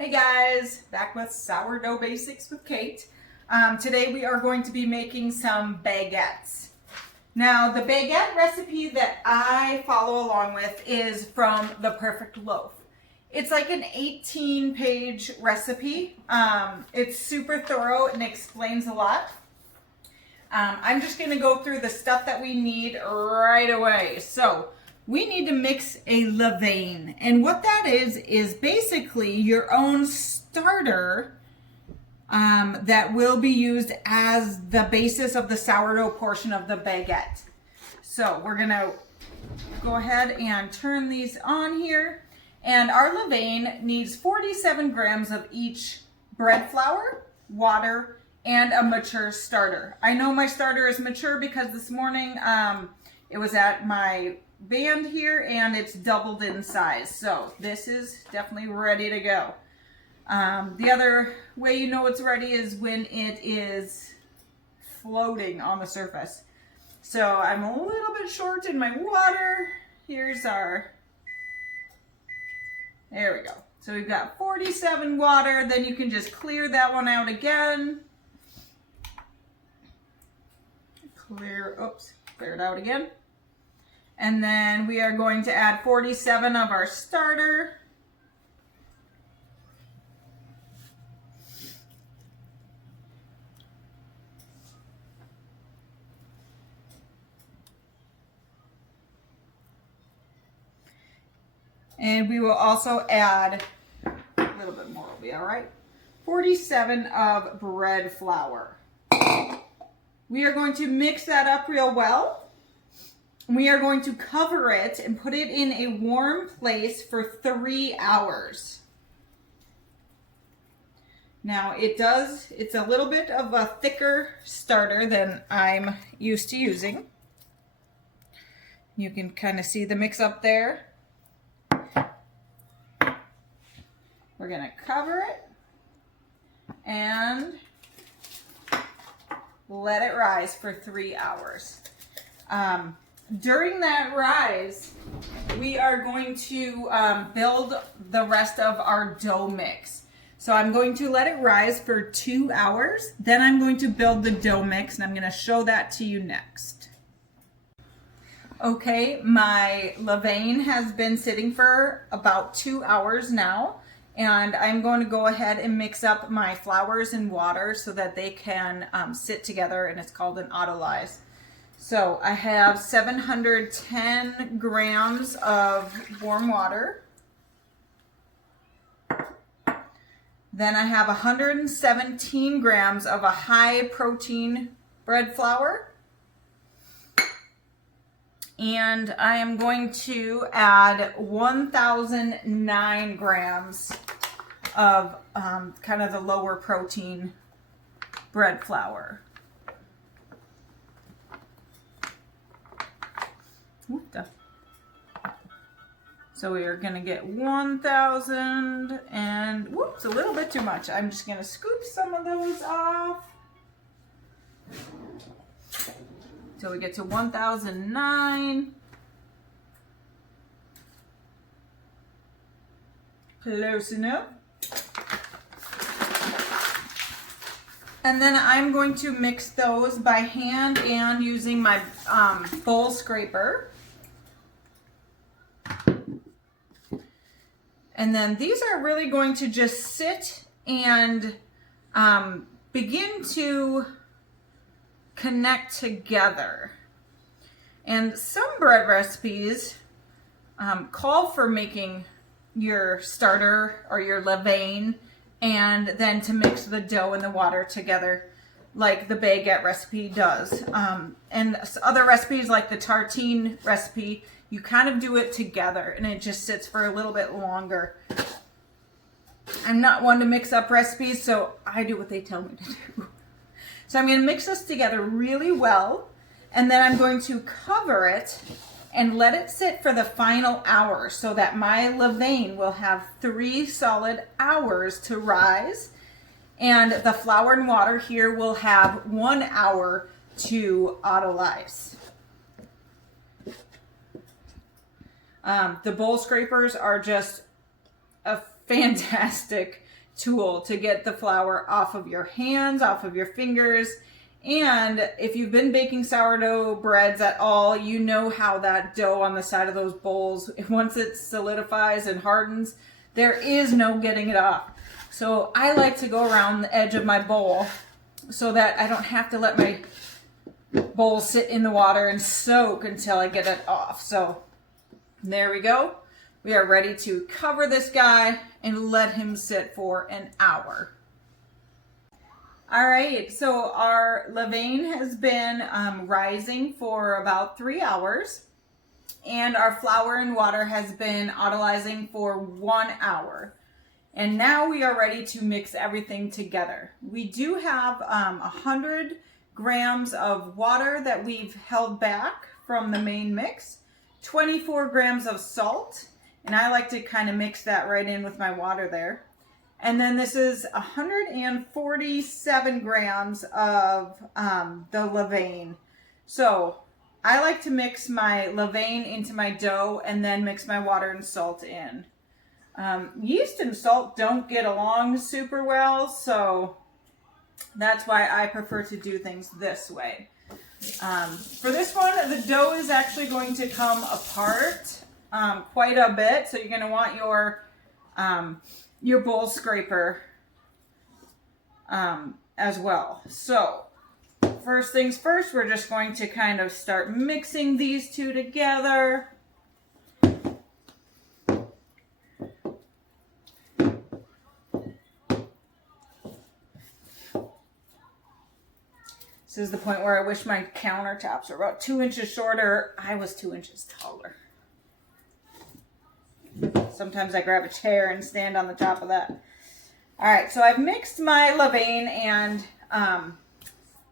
Hey guys, back with Sourdough Basics with Kate. Today we are going to be making some baguettes. Now the baguette recipe that I follow along with is from The Perfect Loaf. It's like an 18-page recipe. It's super thorough and explains a lot. I'm just going to go through the stuff that we need right away. So we need to mix a levain, and what that is basically your own starter that will be used as the basis of the sourdough portion of the baguette. So we're gonna go ahead and turn these on here, and our levain needs 47 grams of each bread flour, water, and a mature starter. I know my starter is mature because this morning it was at my band here and it's doubled in size, so this is definitely ready to go. The other way you know it's ready is when it is floating on the surface. So I'm a little bit short in my water. Here's our, there we go. So we've got 47 water, then you can just clear that one out again. Clear it out again. And then we are going to add 47 of our starter. And we will also add a little bit more, will be all right. 47 of bread flour. We are going to mix that up real well. We are going to cover it and put it in a warm place for 3 hours. Now it's a little bit of a thicker starter than I'm used to using. You can kind of see the mix up there. We're gonna cover it and let it rise for 3 hours. During that rise, we are going to build the rest of our dough mix. So I'm going to let it rise for 2 hours. Then I'm going to build the dough mix, and I'm going to show that to you next. Okay, my levain has been sitting for about 2 hours now, and I'm going to go ahead and mix up my flours and water so that they can sit together, and it's called an autolyse. So I have 710 grams of warm water. Then I have 117 grams of a high protein bread flour. And I am going to add 1,009 grams of kind of the lower protein bread flour. So we are going to get 1,000 and whoops, a little bit too much. I'm just going to scoop some of those off. So we get to 1,009. Close enough. And then I'm going to mix those by hand and using my bowl scraper. And then these are really going to just sit and begin to connect together. And some bread recipes call for making your starter or your levain and then to mix the dough and the water together like the baguette recipe does. And other recipes like the tartine recipe, you kind of do it together and it just sits for a little bit longer. I'm not one to mix up recipes, so I do what they tell me to do. So I'm going to mix this together really well, and then I'm going to cover it and let it sit for the final hour so that my levain will have 3 solid hours to rise, and the flour and water here will have 1 hour to autolyse. The bowl scrapers are just a fantastic tool to get the flour off of your hands, off of your fingers. And if you've been baking sourdough breads at all, you know how that dough on the side of those bowls, once it solidifies and hardens, there is no getting it off. So I like to go around the edge of my bowl so that I don't have to let my bowl sit in the water and soak until I get it off. So there we go. We are ready to cover this guy and let him sit for an hour. All right, so our levain has been rising for about 3 hours, and our flour and water has been autolyzing for 1 hour. And now we are ready to mix everything together. We do have 100 grams of water that we've held back from the main mix, 24 grams of salt, and I like to kind of mix that right in with my water there. And then this is 147 grams of the levain. So I like to mix my levain into my dough and then mix my water and salt in. Yeast and salt don't get along super well, so that's why I prefer to do things this way. For this one, the dough is actually going to come apart quite a bit, so you're going to want your bowl scraper as well. So first things first, we're just going to kind of start mixing these two together. This is the point where I wish my countertops were about 2 inches shorter. I was 2 inches taller. Sometimes I grab a chair and stand on the top of that. All right, so I've mixed my levain and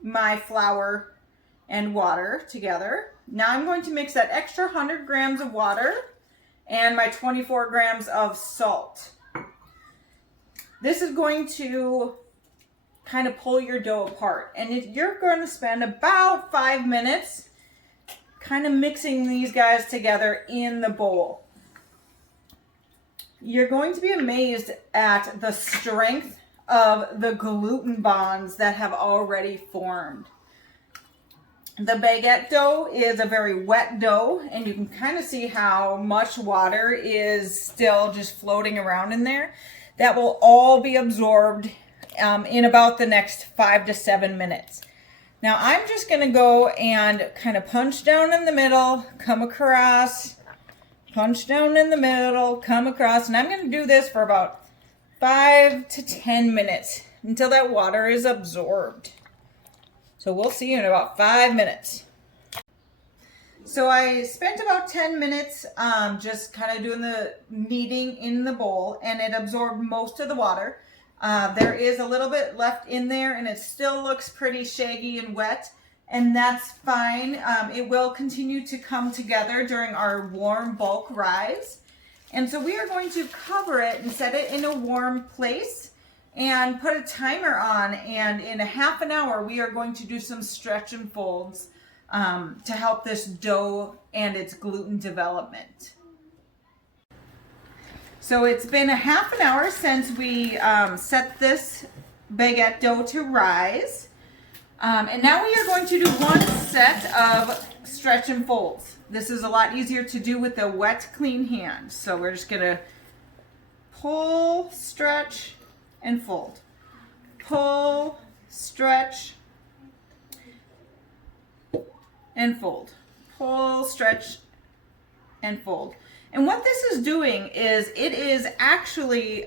my flour and water together. Now I'm going to mix that extra 100 grams of water and my 24 grams of salt. This is going to kind of pull your dough apart, and you're going to spend about 5 minutes kind of mixing these guys together in the bowl. You're going to be amazed at the strength of the gluten bonds that have already formed. The baguette dough is a very wet dough, and you can kind of see how much water is still just floating around in there. That will all be absorbed in about the next 5 to 7 minutes. Now I'm just going to go and kind of punch down in the middle, come across, punch down in the middle, come across, and I'm going to do this for about 5 to 10 minutes until that water is absorbed. So we'll see you in about 5 minutes. So I spent about 10 minutes just kind of doing the kneading in the bowl, and it absorbed most of the water. There is a little bit left in there, and it still looks pretty shaggy and wet, and that's fine. It will continue to come together during our warm bulk rise. And so we are going to cover it and set it in a warm place and put a timer on, and in a half an hour we are going to do some stretch and folds to help this dough and its gluten development. So it's been a half an hour since we set this baguette dough to rise. And now we are going to do one set of stretch and folds. This is a lot easier to do with a wet, clean hand. So we're just going to pull, stretch, and fold. Pull, stretch, and fold. Pull, stretch, and fold. And what this is doing is it is actually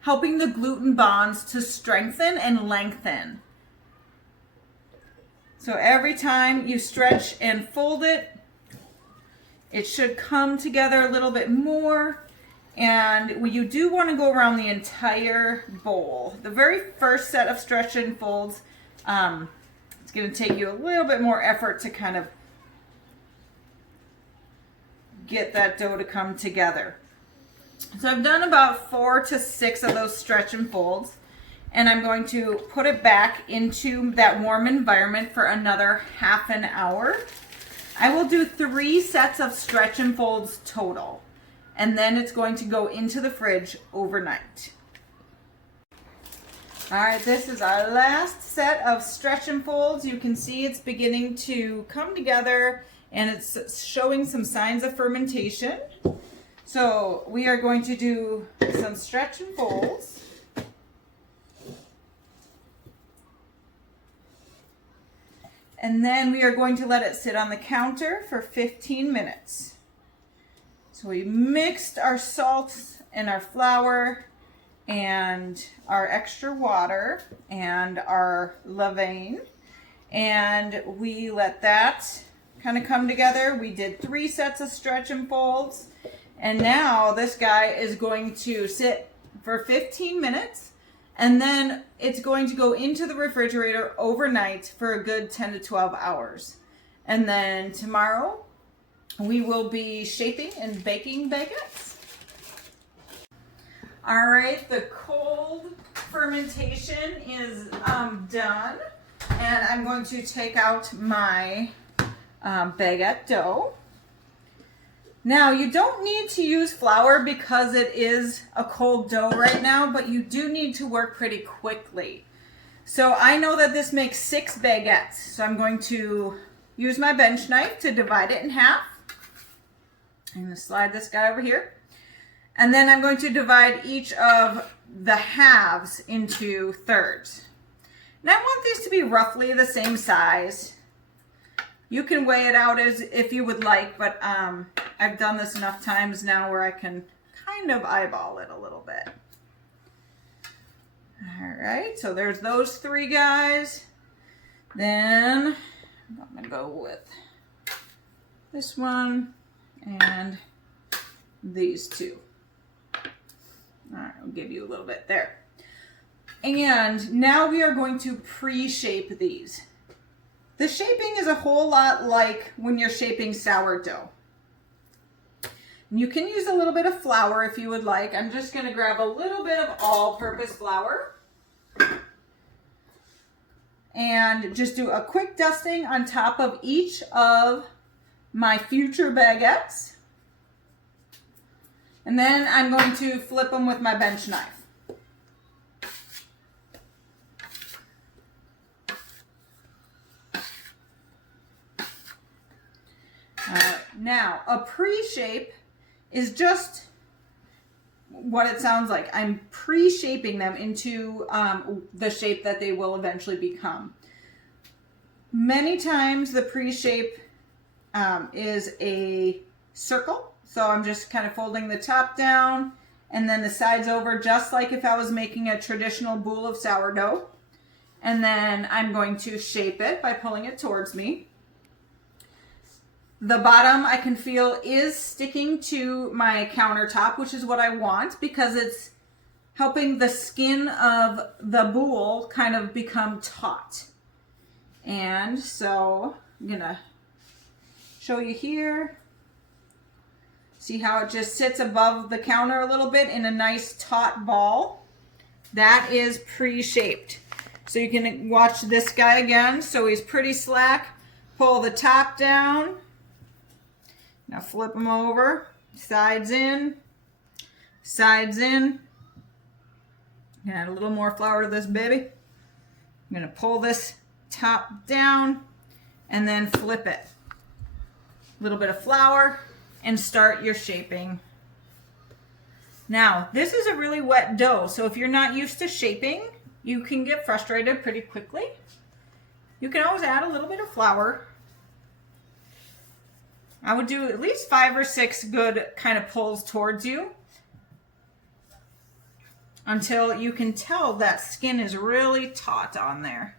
helping the gluten bonds to strengthen and lengthen. So every time you stretch and fold it, it should come together a little bit more. And you do want to go around the entire bowl. The very first set of stretch and folds, it's going to take you a little bit more effort to kind of get that dough to come together. So I've done about 4 to 6 of those stretch and folds, and I'm going to put it back into that warm environment for another half an hour. I will do 3 sets of stretch and folds total, and then it's going to go into the fridge overnight. All right, this is our last set of stretch and folds. You can see it's beginning to come together and it's showing some signs of fermentation. So we are going to do some stretch and folds. And then we are going to let it sit on the counter for 15 minutes. So we mixed our salt and our flour and our extra water and our levain, and we let that kind of come together. We did 3 sets of stretch and folds, and now this guy is going to sit for 15 minutes, and then it's going to go into the refrigerator overnight for a good 10 to 12 hours. And then tomorrow we will be shaping and baking baguettes. All right, the cold fermentation is done, and I'm going to take out my baguette dough. Now, you don't need to use flour because it is a cold dough right now, but you do need to work pretty quickly. So I know that this makes 6 baguettes, so I'm going to use my bench knife to divide it in half. I'm going to slide this guy over here. And then I'm going to divide each of the halves into thirds. And I want these to be roughly the same size. You can weigh it out as if you would like, but I've done this enough times now where I can kind of eyeball it a little bit. All right, so there's those 3 guys. Then I'm gonna go with this one and these 2. All right, I'll give you a little bit there. And now we are going to pre-shape these. The shaping is a whole lot like when you're shaping sourdough. You can use a little bit of flour if you would like. I'm just going to grab a little bit of all-purpose flour and just do a quick dusting on top of each of my future baguettes. And then I'm going to flip them with my bench knife. Now, a pre-shape is just what it sounds like. I'm pre-shaping them into the shape that they will eventually become. Many times the pre-shape is a circle. So I'm just kind of folding the top down and then the sides over, just like if I was making a traditional boule of sourdough. And then I'm going to shape it by pulling it towards me. The bottom I can feel is sticking to my countertop, which is what I want because it's helping the skin of the boule kind of become taut. And so I'm gonna show you here. See how it just sits above the counter a little bit in a nice taut ball? That is pre-shaped. So you can watch this guy again. So he's pretty slack. Pull the top down. Now flip him over. Sides in. Sides in. Add a little more flour to this baby. I'm going to pull this top down and then flip it. A little bit of flour. And start your shaping. Now, this is a really wet dough, so if you're not used to shaping, you can get frustrated pretty quickly. You can always add a little bit of flour. I would do at least 5 or 6 good kind of pulls towards you until you can tell that skin is really taut on there.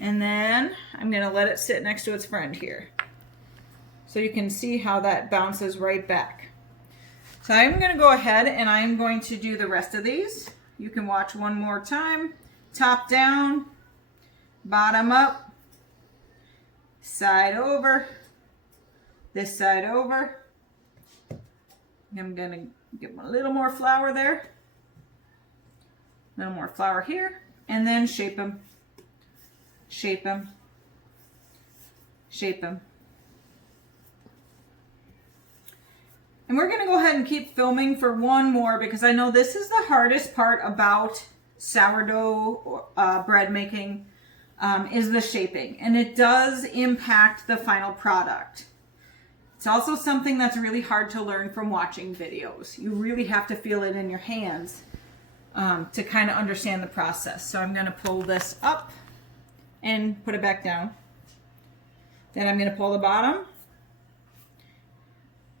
And then I'm going to let it sit next to its friend here. So you can see how that bounces right back. So I'm going to go ahead and I'm going to do the rest of these. You can watch one more time. Top down, bottom up, side over, this side over. I'm going to give a little more flour there. A little more flour here. And then shape them. Shape them. Shape them. And we're going to go ahead and keep filming for one more because I know this is the hardest part about sourdough bread making is the shaping, and it does impact the final product. It's also something that's really hard to learn from watching videos. You really have to feel it in your hands to kind of understand the process. So I'm going to pull this up and put it back down. Then I'm going to pull the bottom,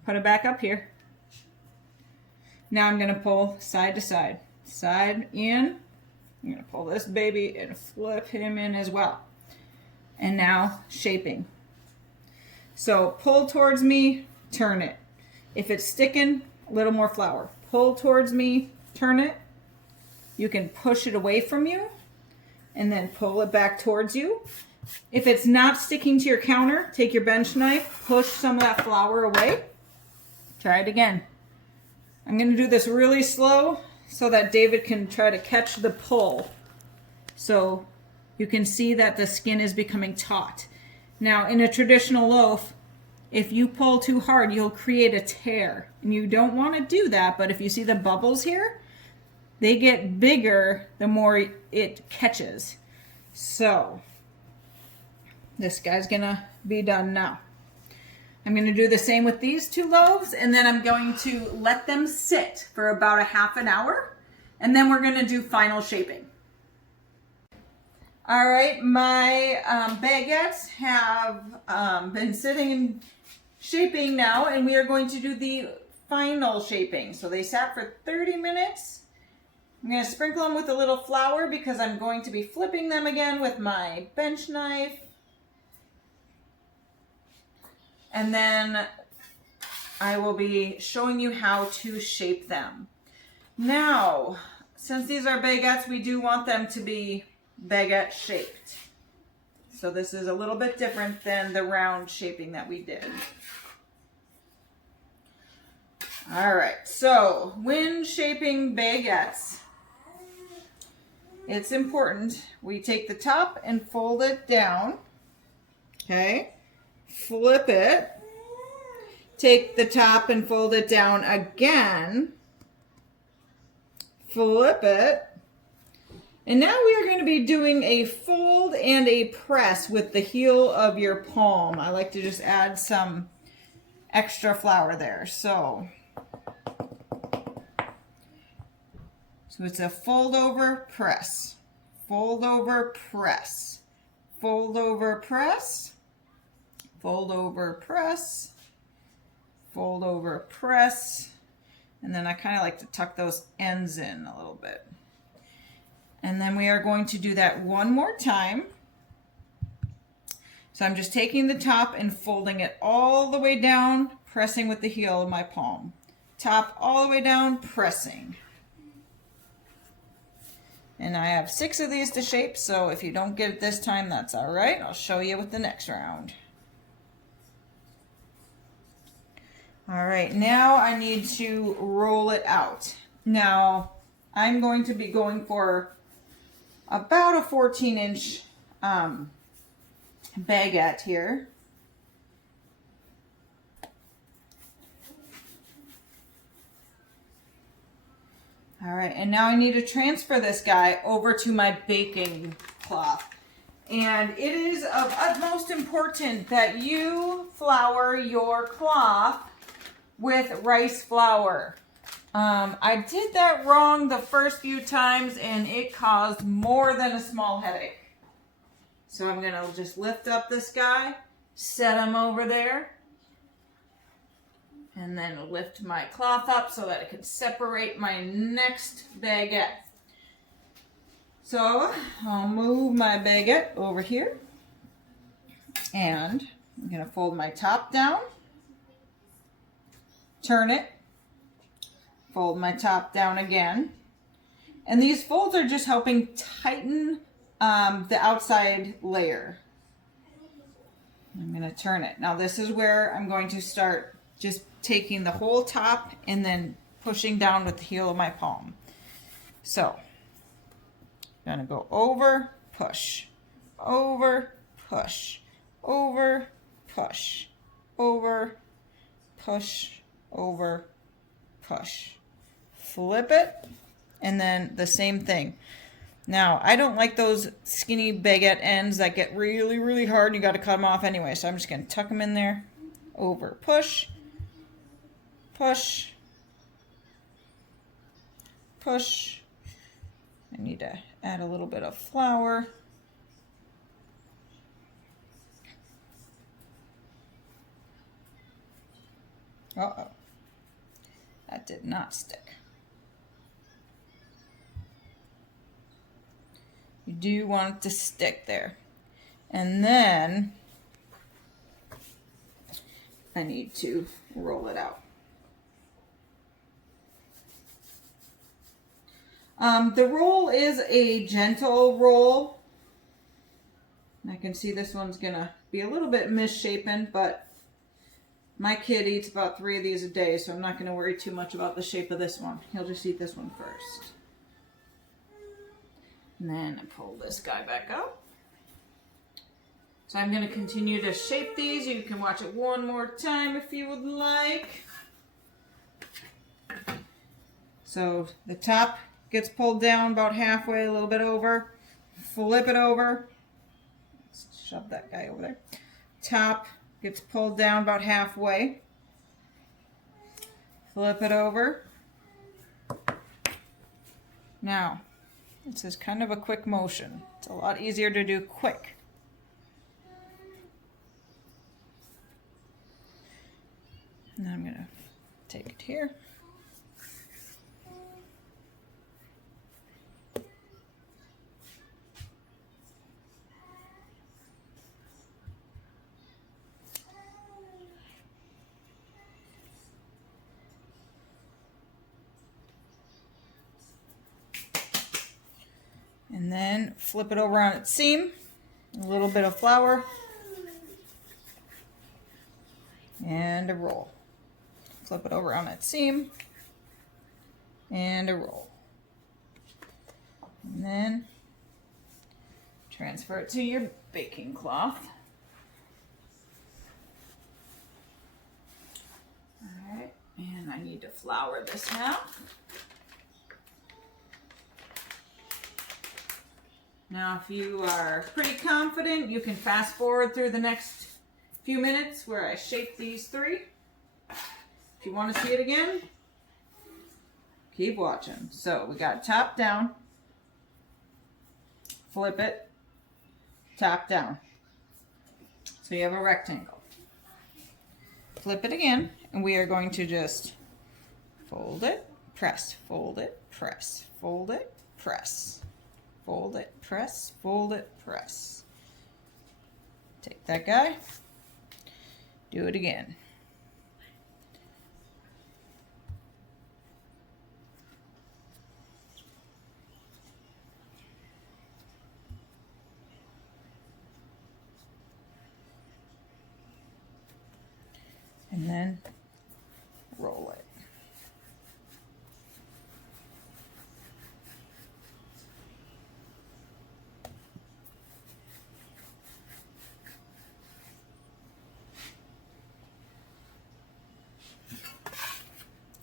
put it back up here. Now I'm going to pull side to side, side in. I'm going to pull this baby and flip him in as well. And now shaping. So pull towards me, turn it. If it's sticking, a little more flour. Pull towards me, turn it. You can push it away from you and then pull it back towards you. If it's not sticking to your counter, take your bench knife, push some of that flour away. Try it again. I'm going to do this really slow so that David can try to catch the pull. So you can see that the skin is becoming taut. Now, in a traditional loaf, if you pull too hard, you'll create a tear. And you don't want to do that, but if you see the bubbles here, they get bigger the more it catches. So, this guy's gonna be done now. I'm gonna do the same with these two loaves, and then I'm going to let them sit for about a half an hour, and then we're gonna do final shaping. All right, my baguettes have been sitting and shaping now, and we are going to do the final shaping. So they sat for 30 minutes. I'm going to sprinkle them with a little flour because I'm going to be flipping them again with my bench knife. And then I will be showing you how to shape them. Now, since these are baguettes, we do want them to be baguette shaped. So this is a little bit different than the round shaping that we did. All right, so when shaping baguettes, it's important we take the top and fold it down, okay? Flip it, take the top and fold it down again, flip it, and now we are going to be doing a fold and a press with the heel of your palm. I like to just add some extra flour there. So it's a fold over, press, fold over, press, fold over, press, fold over, press, fold over, press, and then I kind of like to tuck those ends in a little bit. And then we are going to do that one more time. So I'm just taking the top and folding it all the way down, pressing with the heel of my palm. Top all the way down, pressing. And I have 6 of these to shape, so if you don't get it this time, that's all right. I'll show you with the next round. All right, now I need to roll it out. Now, I'm going to be going for about a 14-inch baguette here. All right, and now I need to transfer this guy over to my baking cloth. And it is of utmost importance that you flour your cloth with rice flour. I did that wrong the first few times and it caused more than a small headache. So I'm gonna just lift up this guy, set him over there, and then lift my cloth up so that it can separate my next baguette. So I'll move my baguette over here, and I'm gonna fold my top down, turn it, fold my top down again. And these folds are just helping tighten the outside layer. I'm gonna turn it. Now this is where I'm going to start just taking the whole top and then pushing down with the heel of my palm. So, I'm gonna go over, push, over, push, over, push, over, push, over, push. Flip it, and then the same thing. Now, I don't like those skinny baguette ends that get really, really hard. You got to cut them off anyway. So I'm just going to tuck them in there. Over, push, push, push. I need to add a little bit of flour. Uh-oh. That did not stick. You do want it to stick there. And then I need to roll it out. The roll is a gentle roll. I can see this one's gonna be a little bit misshapen, but my kid eats about 3 of these a day, so I'm not gonna worry too much about the shape of this one. He'll just eat this one first. And then I pull this guy back out. So I'm gonna continue to shape these. You can watch it one more time if you would like. So the top gets pulled down about halfway, a little bit over. Flip it over. Let's shove that guy over there. Top gets pulled down about halfway. Flip it over. Now, this is kind of a quick motion. It's a lot easier to do quick. Now I'm going to take it here. And then flip it over on its seam. A little bit of flour. And a roll. Flip it over on its seam. And a roll. And then transfer it to your baking cloth. Alright, and I need to flour this now. Now, if you are pretty confident, you can fast forward through the next few minutes where I shape these 3. If you want to see it again, keep watching. So we got top down, flip it, top down. So you have a rectangle. Flip it again, and we are going to just fold it, press, fold it, press, fold it, press. Fold it, press, fold it, press. Take that guy, do it again. And then roll it.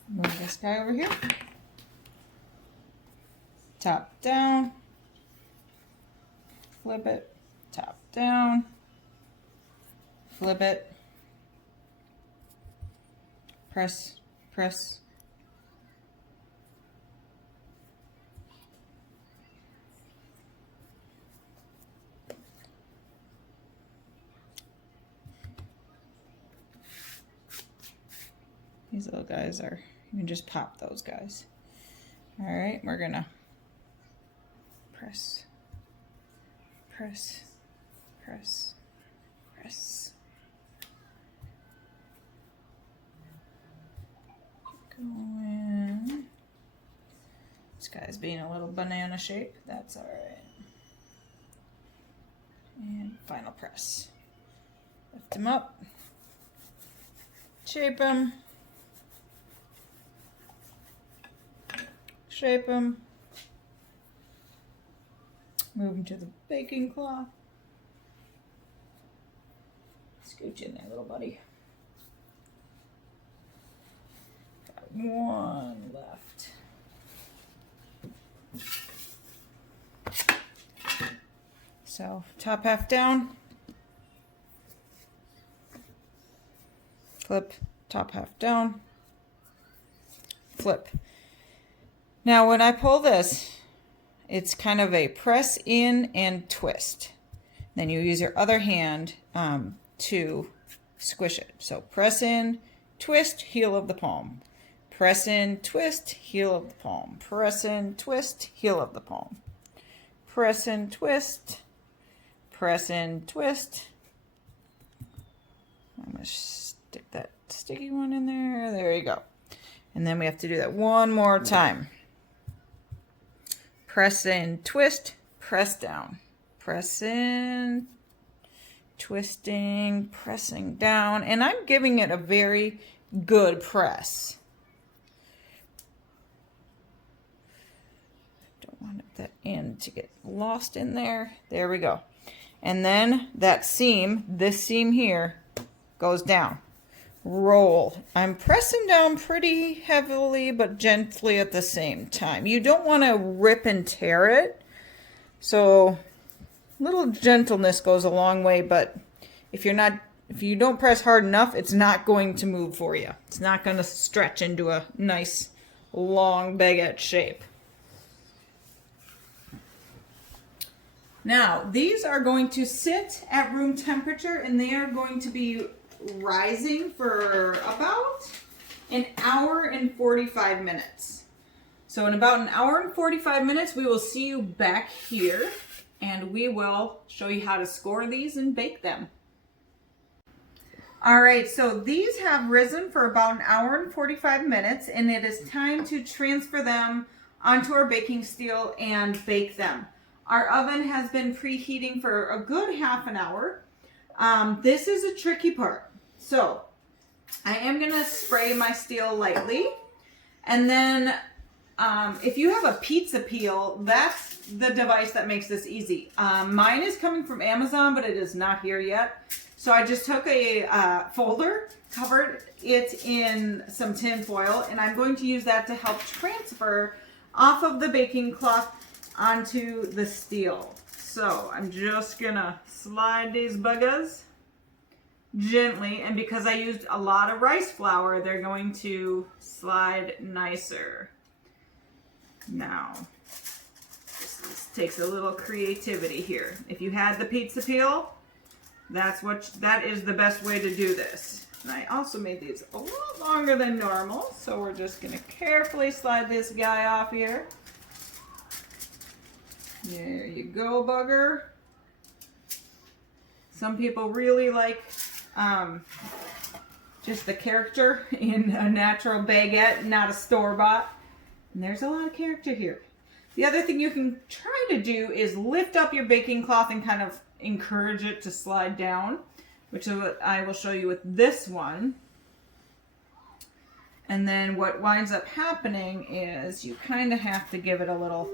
Move this guy over here. Top down. Flip it. Top down. Flip it. Press, press. These little guys are, you can just pop those guys. All right, we're gonna press, press, press, press. Keep going. This guy's being a little banana shape. That's all right. And final press. Lift him up. Shape him. Shape them. Move them to the baking cloth. Scooch in there, little buddy. Got one left. So top half down, flip, top half down, flip. Now when I pull this, it's kind of a press in and twist. Then you use your other hand to squish it. So press in, twist, heel of the palm. Press in, twist, heel of the palm. Press in, twist, heel of the palm. Press in, twist, press in, twist. I'm going to stick that sticky one in there. There you go. And then we have to do that one more time. Press in, twist, press down. Press in, twisting, pressing down. And I'm giving it a very good press. Don't want that end to get lost in there. There we go. And then that seam, this seam here, goes down. Roll. I'm pressing down pretty heavily but gently at the same time. You don't want to rip and tear it. So a little gentleness goes a long way, but if you don't press hard enough, it's not going to move for you. It's not going to stretch into a nice long baguette shape. Now, these are going to sit at room temperature and they are going to be rising for about an hour and 45 minutes. So in about an hour and 45 minutes, we will see you back here and we will show you how to score these and bake them. All right, so these have risen for about an hour and 45 minutes and it is time to transfer them onto our baking steel and bake them. Our oven has been preheating for a good half an hour. This is a tricky part. So I am gonna spray my steel lightly. And then if you have a pizza peel, that's the device that makes this easy. Mine is coming from Amazon, but it is not here yet. So I just took a folder, covered it in some tin foil, and I'm going to use that to help transfer off of the baking cloth onto the steel. So I'm just gonna slide these buggers gently, and because I used a lot of rice flour, they're going to slide nicer. Now, this takes a little creativity here. If you had the pizza peel, that is the best way to do this. And I also made these a little longer than normal, so we're just gonna carefully slide this guy off here. There you go, bugger. Some people really like just the character in a natural baguette, not a store-bought. And there's a lot of character here. The other thing you can try to do is lift up your baking cloth and kind of encourage it to slide down, which is what I will show you with this one. And then what winds up happening is you kind of have to give it a little,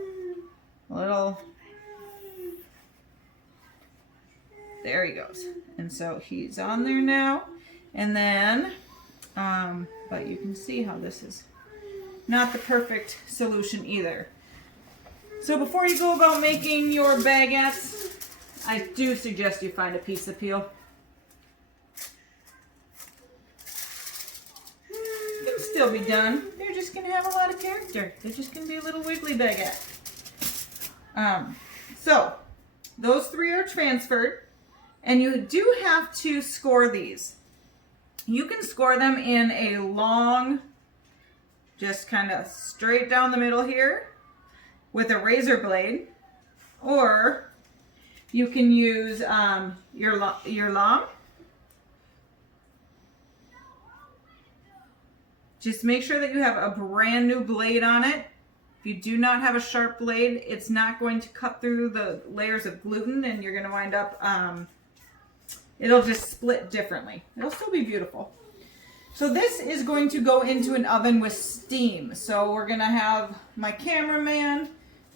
there he goes. And so he's on there now. And then, but you can see how this is not the perfect solution either. So before you go about making your baguettes, I do suggest you find a pizza peel. It can still be done. They're just going to have a lot of character. They're just going to be a little wiggly baguette. So those three are transferred, and you do have to score these. You can score them in a long, just kind of straight down the middle here with a razor blade, or you can use your lame. Just make sure that you have a brand new blade on it. If you do not have a sharp blade, it's not going to cut through the layers of gluten, and you're going to wind up, it'll just split differently. It'll still be beautiful. So this is going to go into an oven with steam. So we're going to have my cameraman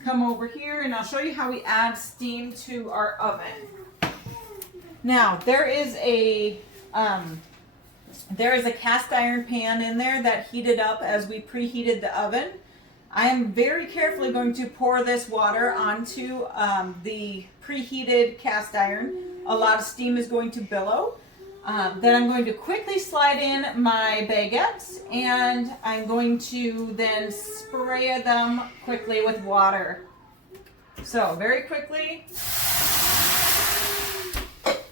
come over here, and I'll show you how we add steam to our oven. Now, there is a cast iron pan in there that heated up as we preheated the oven. I am very carefully going to pour this water onto the preheated cast iron. A lot of steam is going to billow. Then I'm going to quickly slide in my baguettes, and I'm going to then spray them quickly with water. So very quickly.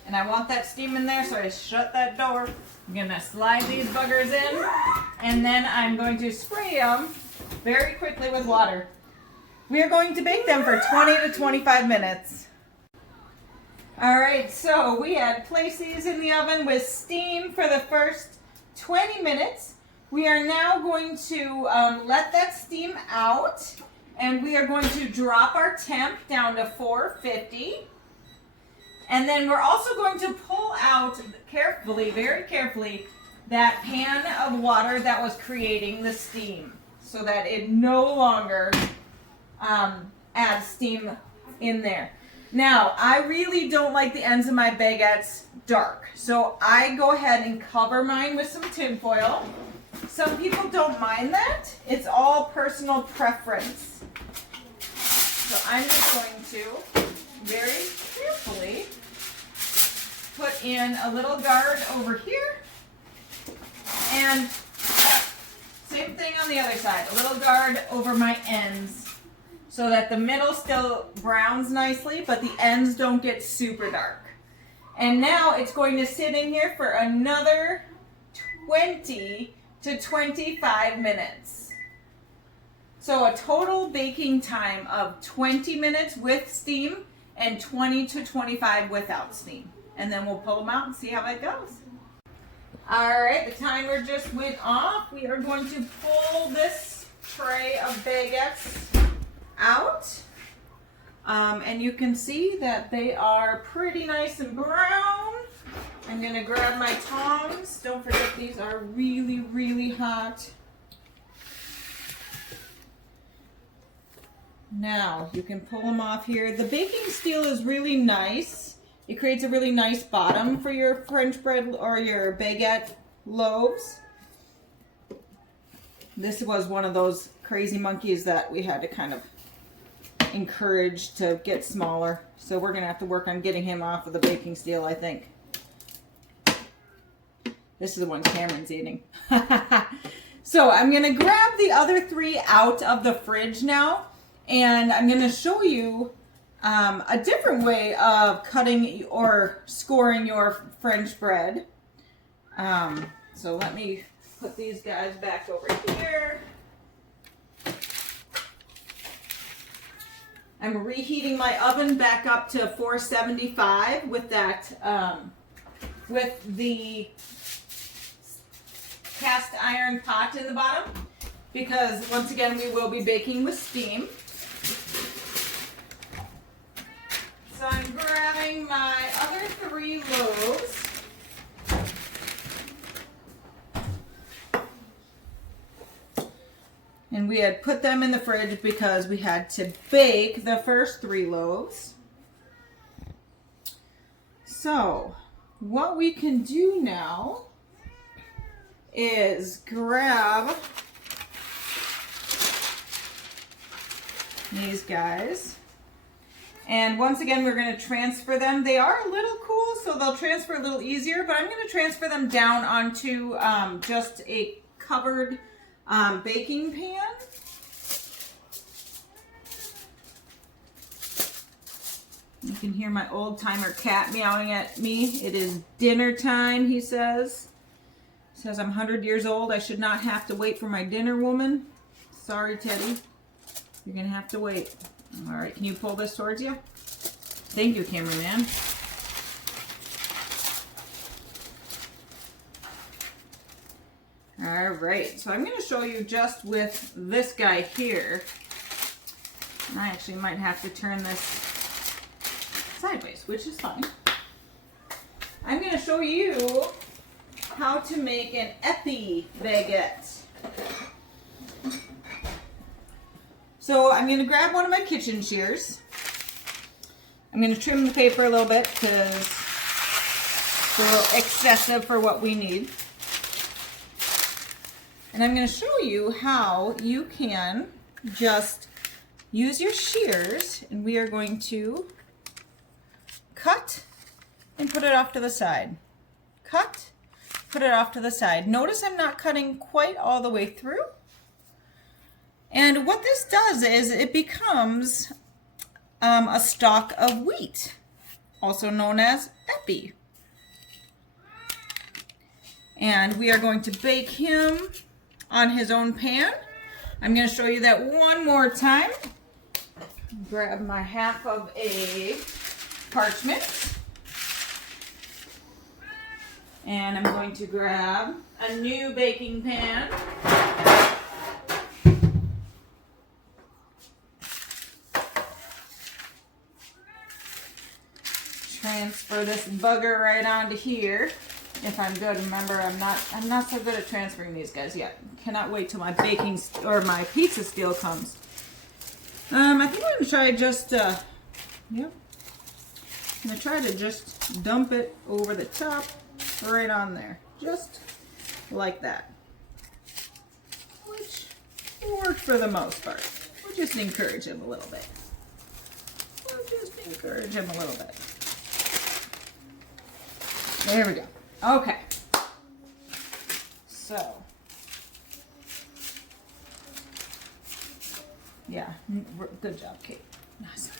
And I want that steam in there, so I shut that door. I'm gonna slide these buggers in, and then I'm going to spray them very quickly with water. We are going to bake them for 20 to 25 minutes. All right, so we had placed these in the oven with steam for the first 20 minutes. We are now going to let that steam out, and we are going to drop our temp down to 450. And then we're also going to pull out carefully, very carefully, that pan of water that was creating the steam so that it no longer adds steam in there. Now, I really don't like the ends of my baguettes dark, so I go ahead and cover mine with some tin foil. Some people don't mind that. It's all personal preference. So I'm just going to very carefully put in a little guard over here, and same thing on the other side, a little guard over my ends so that the middle still browns nicely, but the ends don't get super dark. And now it's going to sit in here for another 20 to 25 minutes. So a total baking time of 20 minutes with steam and 20 to 25 without steam. And then we'll pull them out and see how that goes. All right, the timer just went off. We are going to pull this tray of baguettes out. And you can see that they are pretty nice and brown. I'm gonna grab my tongs. Don't forget these are really, really hot. Now, you can pull them off here. The baking steel is really nice. It creates a really nice bottom for your French bread or your baguette loaves. This was one of those crazy monkeys that we had to kind of encourage to get smaller. So we're gonna have to work on getting him off of the baking steel, I think. This is the one Cameron's eating. So I'm gonna grab the other three out of the fridge now, and I'm gonna show you a different way of cutting or scoring your French bread. So let me put these guys back over here. I'm reheating my oven back up to 475 with that, with the cast iron pot in the bottom, because once again we will be baking with steam. So I'm grabbing my other three loaves. And we had put them in the fridge because we had to bake the first three loaves. So what we can do now is grab these guys. And once again, we're going to transfer them. They are a little cool, so they'll transfer a little easier, but I'm going to transfer them down onto just a covered baking pan. You can hear my old timer cat meowing at me. It is dinner time, he says. He says I'm 100 years old. I should not have to wait for my dinner woman. Sorry, Teddy. You're going to have to wait. All right, can you pull this towards you? Thank you, cameraman. All right, so I'm going to show you just with this guy here. And I actually might have to turn this sideways, which is fine. I'm going to show you how to make an epi baguette. So I'm going to grab one of my kitchen shears. I'm going to trim the paper a little bit because it's a little excessive for what we need. And I'm going to show you how you can just use your shears, and we are going to cut and put it off to the side. Cut, put it off to the side. Notice I'm not cutting quite all the way through. And what this does is it becomes a stalk of wheat, also known as epi. And we are going to bake him on his own pan. I'm going to show you that one more time. Grab my half of a parchment. And I'm going to grab a new baking pan. Transfer this bugger right onto here. If I'm good, remember I'm not so good at transferring these guys yet. Cannot wait till my baking or my pizza steel comes. I think I'm gonna try just I'm gonna try to just dump it over the top, right on there, just like that. Which worked for the most part. We'll just encourage him a little bit. There we go. Okay. So, yeah, good job, Kate. Nice.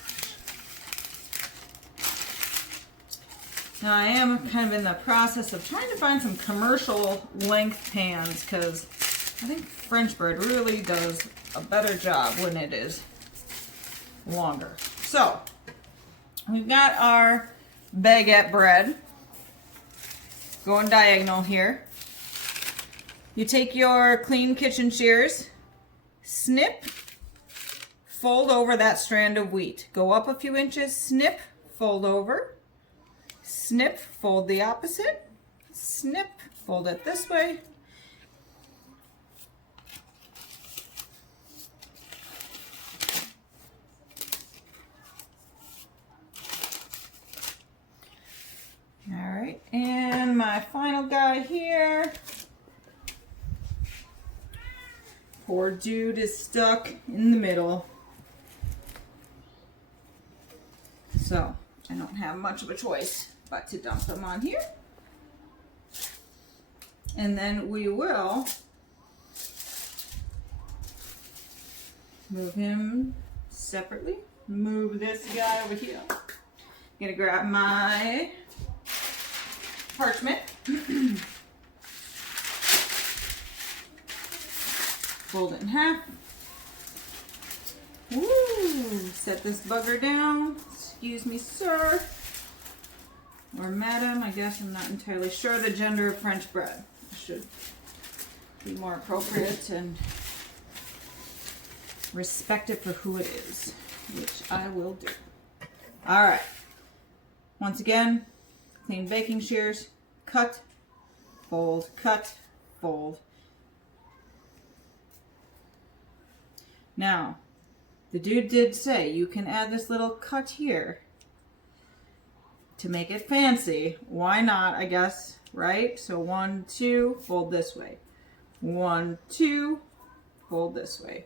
Now I am kind of in the process of trying to find some commercial length pans because I think French bread really does a better job when it is longer. So, we've got our baguette bread. Going diagonal here. You take your clean kitchen shears, snip, fold over that strand of wheat. Go up a few inches, snip, fold over, snip, fold the opposite, snip, fold it this way. All right, and my final guy here. Poor dude is stuck in the middle. So I don't have much of a choice but to dump them on here. And then we will move him separately. Move this guy over here. I'm gonna grab my parchment. Fold it in half. Woo! Set this bugger down. Excuse me, sir. Or madam, I guess I'm not entirely sure the gender of French bread. I should be more appropriate and respect it for who it is, which I will do. All right. Once again, clean baking shears, cut, fold, fold. Now, the dude did say you can add this little cut here to make it fancy. Why not, I guess, right? So 1, 2, fold this way. 1, 2, fold this way.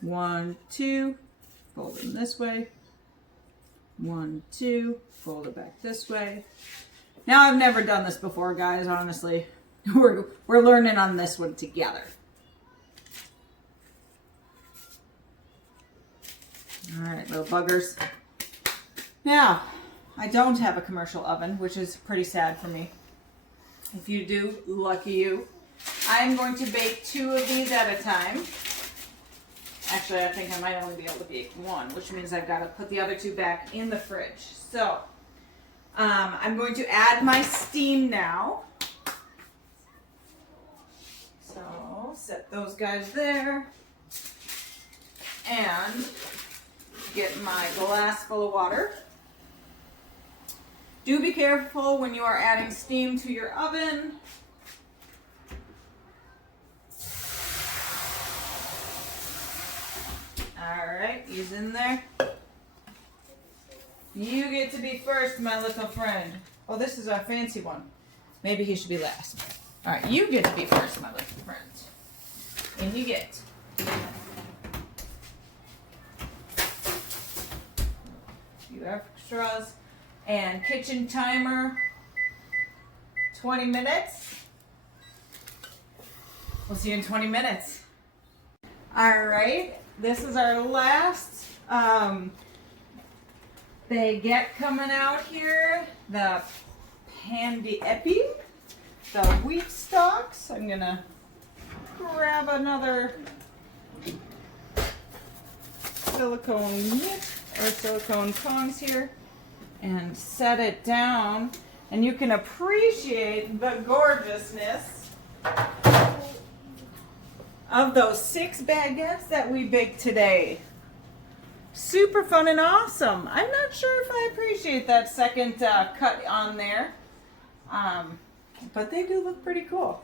1, 2, fold them this way. 1, 2, fold it back this way. Now, I've never done this before, guys, honestly. We're learning on this one together. All right, little buggers. Now, I don't have a commercial oven, which is pretty sad for me. If you do, lucky you. I'm going to bake 2 of these at a time. Actually, I think I might only be able to bake 1, which means I've got to put the other 2 back in the fridge. So, I'm going to add my steam now. So, set those guys there. And get my glass full of water. Do be careful when you are adding steam to your oven. Alright, he's in there. You get to be first, my little friend. Oh, this is our fancy one. Maybe he should be last. Alright, you get to be first, my little friend. And you get few extras. And kitchen timer, 20 minutes. We'll see you in 20 minutes. All right, this is our last baguette coming out here. The pan de epi, the wheat stalks. I'm gonna grab another silicone mitt or silicone tongs here and set it down, and you can appreciate the gorgeousness of those 6 baguettes that we baked today. Super fun and awesome. I'm not sure if I appreciate that second cut on there, but they do look pretty cool.